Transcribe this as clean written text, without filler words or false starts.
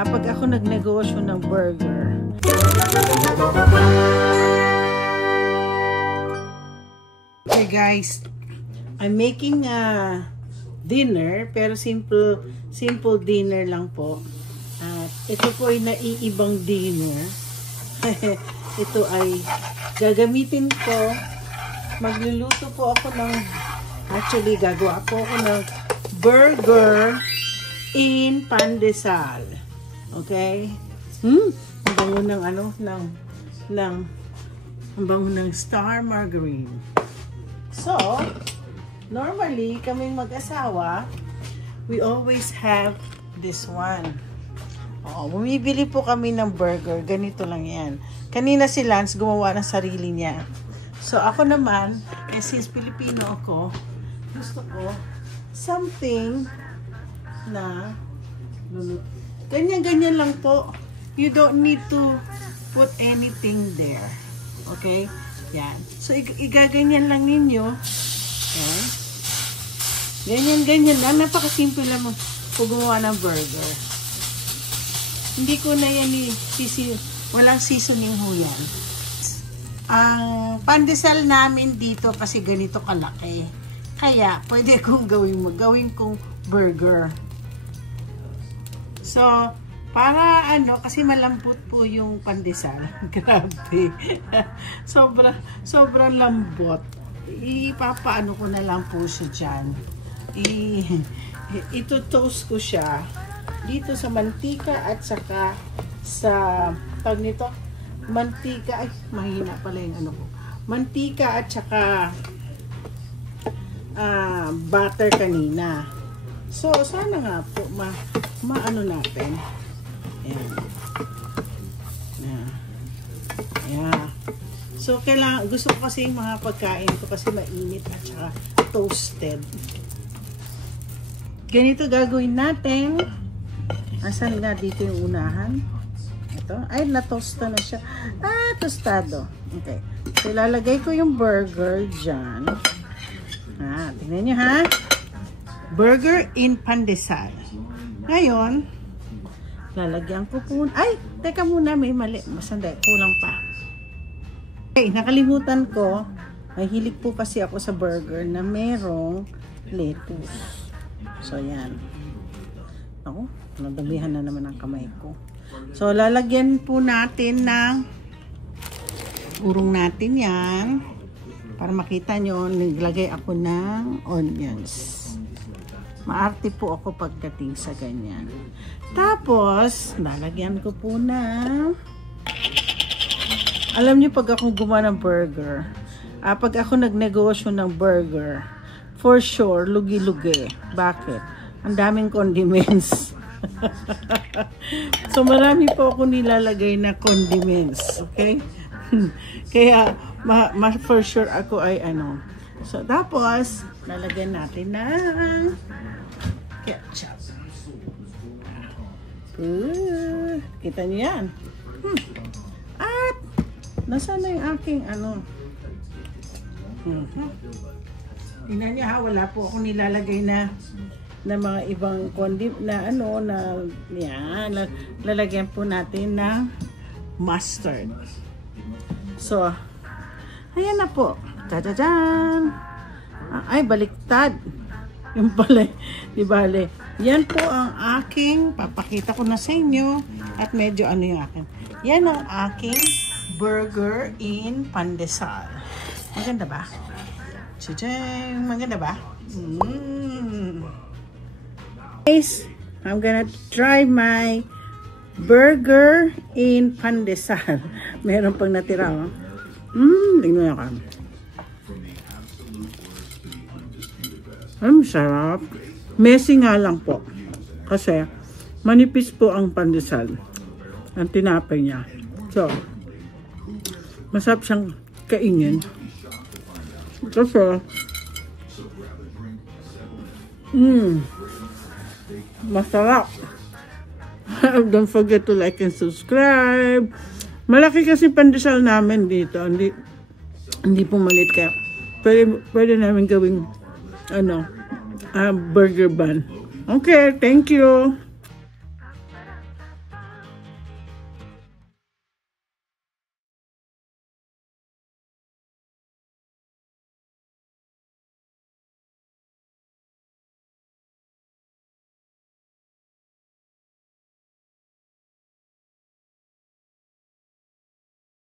Pag ako nagnegosyo ng burger. Okay guys, I'm making a dinner, pero simple dinner lang po. At ito po ay naiibang dinner. Ito ay gagamitin ko. Magluluto po ako ng, actually gagawa po ako ng burger in pandesal. Okay? Ang bango ng ang bango ng star margarine. So, normally, kaming mag-asawa, we always have this one. Bumibili po kami ng burger. Ganito lang yan. Kanina si Lance gumawa ng sarili niya. So, ako naman, since Filipino ako, gusto ko something na ganyan-ganyan lang po. You don't need to put anything there. Okay? Yan. So, igaganyan lang ninyo. Okay? Ganyan-ganyan lang. Napakasimple lang gumawa ng burger. Hindi ko na yan walang seasoning ho yan. Ang pandesal namin dito kasi ganito kalaki. Kaya, pwede kong gawin kong burger. So, para kasi malambot po yung pandesal. Grabe. Sobrang lambot. Ipapaano ko na lang po siya dyan. Ito-toast ko siya dito sa mantika at saka sa tawag nito, mantika, ay mahina pala yung ko. Mantika at saka butter kanina. So, sana nga po maano natin. Ayan. Ayan. So, gusto ko kasi yung mga pagkain ko kasi mainit at saka toasted. Ganito gagawin natin. Asan nga dito yung unahan? Ito. Ay, na-toasta na siya. Tostado. Okay. So, ilalagay ko yung burger dyan. Tingnan nyo ha. Burger in pandesal. Ngayon, lalagyan ko po. Ay, teka muna, may mali. Masanda, kulang pa. Okay, nakalimutan ko. May hilig po kasi ako sa burger na merong lettuce. So, yan. Ako, nadamihan na naman ang kamay ko. So, lalagyan po natin ng urong natin yan. Para makita nyo, naglagay ako ng onions. Maarte po ako pagdating sa ganyan. Tapos, lalagyan ko po na, alam niyo pag ako gumawa ng burger, pag ako nagnegosyo ng burger, for sure, lugi-lugi. Bakit? Ang daming condiments. So, marami po ako nilalagay na condiments. Okay? Kaya, for sure ako ay So, tapos, lalagyan natin ng ketchup. Kita niyo yan. At, nasaan na yung aking Tingnan niyo ha, wala po akong nilalagay na mga ibang yan, lalagyan po natin ng mustard. So, ayan na po. Tadadaan! Ay, baliktad. Yung pala, di bale. Yan po ang aking, papakita ko na sa inyo. At medyo yung akin. Yan ang aking burger in pandesal. Maganda ba? Tadang! Maganda ba? Guys, I'm gonna try my burger in pandesal. Meron pang natira. Tingnan ako. Ang sarap. Messy nga lang po. Kasi, manipis po ang pandesal. Ang tinapay niya. So, masarap siyang kainin. Kasi, masarap. Don't forget to like and subscribe. Malaki kasi pandesal namin dito. Hindi po maliit, kaya pwede namin gawing burger bun. Okay, thank you.